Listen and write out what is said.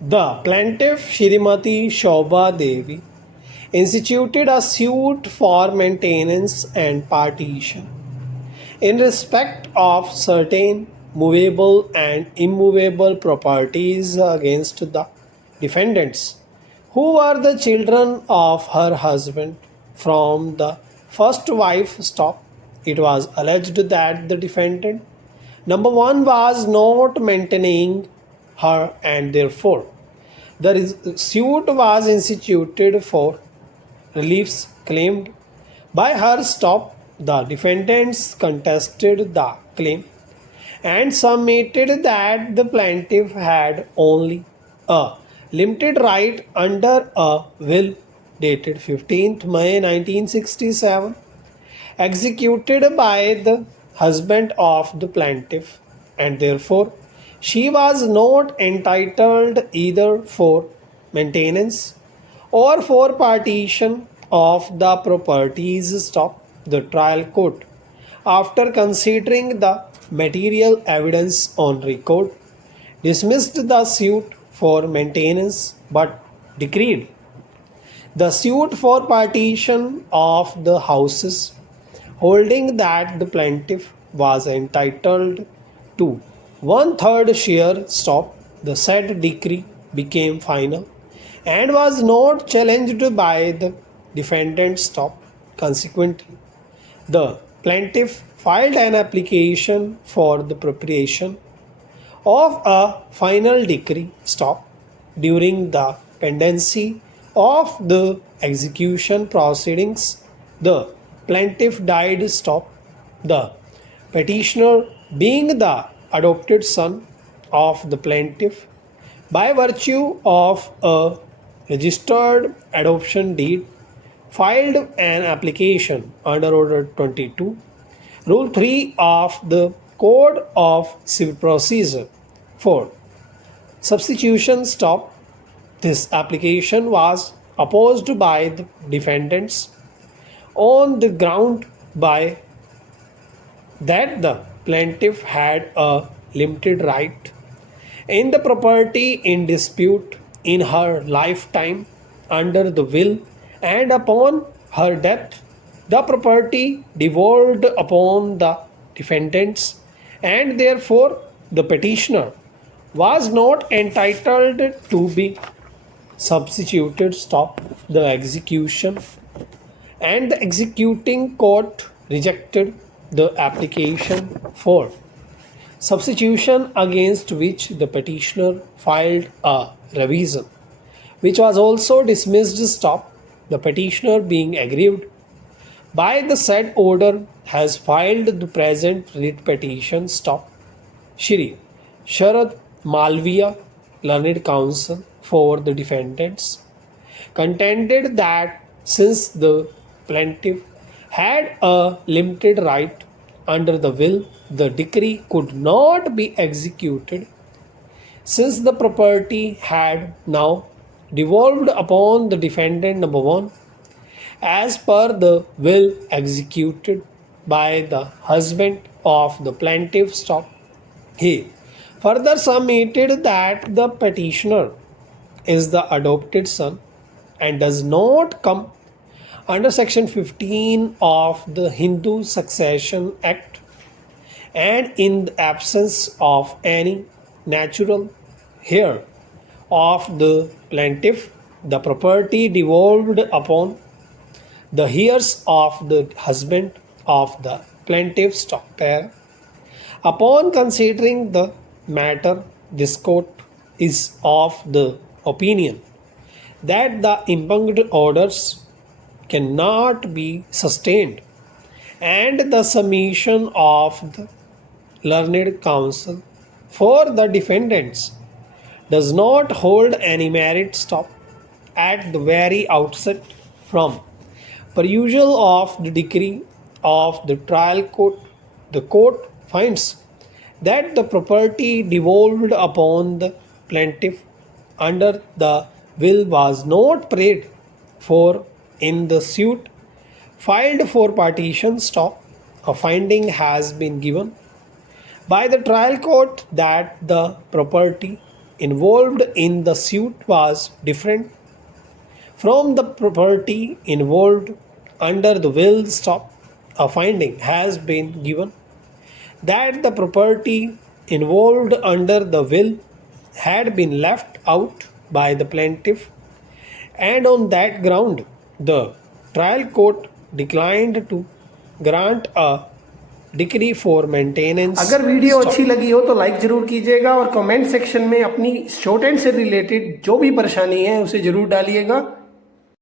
The plaintiff Shrimati Shobha Devi instituted a suit for maintenance and partition in respect of certain movable and immovable properties against the defendants, who were the children of her husband from the first wife. It was alleged that the defendant number one was not maintaining her, and therefore the suit was instituted for reliefs claimed by her. The defendants contested the claim and submitted that the plaintiff had only a limited right under a will dated 15th May 1967, executed by the husband of the plaintiff, and therefore she was not entitled either for maintenance or for partition of the properties. The trial court, after considering the material evidence on record, dismissed the suit for maintenance but decreed the suit for partition of the houses, holding that the plaintiff was entitled to 1/3 share. The said decree became final and was not challenged by the defendant. Consequently, the plaintiff filed an application for the preparation of a final decree. During the pendency of the execution proceedings, the plaintiff died. The petitioner, being the adopted son of the plaintiff by virtue of a registered adoption deed, filed an application under Order 22, Rule 3 of the Code of Civil Procedure for substitution. This application was opposed by the defendants on the ground by that the plaintiff had a limited right in the property in dispute in her lifetime under the will, and upon her death the property devolved upon the defendants, and therefore the petitioner was not entitled to be substituted. The execution and the executing court rejected the application for substitution, against which the petitioner filed a revision, which was also dismissed. The petitioner, being aggrieved by the said order, has filed the present writ petition. Shri Sharad Malviya, learned counsel for the defendants, contended that since the plaintiff had a limited right under the will, the decree could not be executed, since the property had now devolved upon the defendant number one, as per the will executed by the husband of the plaintiff. He further submitted that the petitioner is the adopted son and does not come under section 15 of the Hindu Succession Act, and in the absence of any natural heir of the plaintiff, the property devolved upon the heirs of the husband of the plaintiff's pair. Upon considering the matter, this court is of the opinion that the impugned orders cannot be sustained, and the submission of the learned counsel for the defendants does not hold any merit. At the very outset, from perusal of the decree of the trial court, the court finds that the property devolved upon the plaintiff under the will was not paid for in the suit filed for partition. A finding has been given by the trial court that the property involved in the suit was different from the property involved under the will stop. A finding has been given that the property involved under the will had been left out by the plaintiff, and on that ground the trial court declined to grant a decree for maintenance. अगर video अच्छी लगी हो तो like जरूर कीजिएगा और comment section में अपनी शॉर्ट हैंड से रिलेटेड जो भी परेशानी है उसे जरूर डालिएगा।